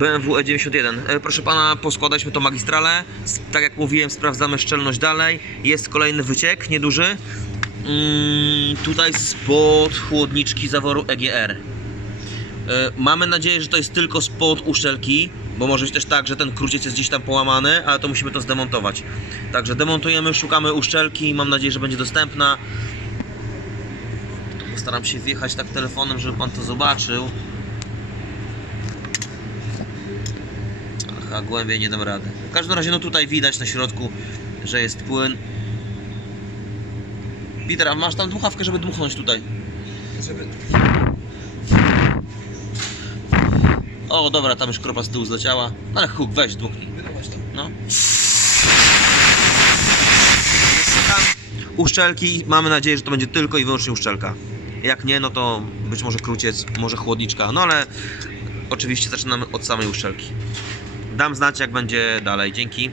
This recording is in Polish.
BMW E91. E, Proszę pana, poskładaliśmy to magistrale. S- Tak jak mówiłem, sprawdzamy szczelność dalej. Jest kolejny wyciek, nieduży. Mm, tutaj spod chłodniczki zaworu EGR. E, Mamy nadzieję, że to jest tylko spod uszczelki, bo może być też tak, że ten kruciec jest gdzieś tam połamany, ale to musimy to zdemontować. Także demontujemy, szukamy uszczelki, mam nadzieję, że będzie dostępna. Postaram się wjechać tak telefonem, żeby pan to zobaczył. Aha, głębiej nie dam rady. W każdym razie, no tutaj widać na środku, że jest płyn. Peter, a masz tam dmuchawkę, żeby dmuchnąć tutaj? Żeby... O, dobra, tam już kropa z tyłu zleciała. No ale huk, weź, dmuchnij. No. Uszczelki. Mamy nadzieję, że to będzie tylko i wyłącznie uszczelka. Jak nie, no to być może kruciec, może chłodniczka. No ale oczywiście zaczynamy od samej uszczelki. Dam znać, jak będzie dalej. Dzięki.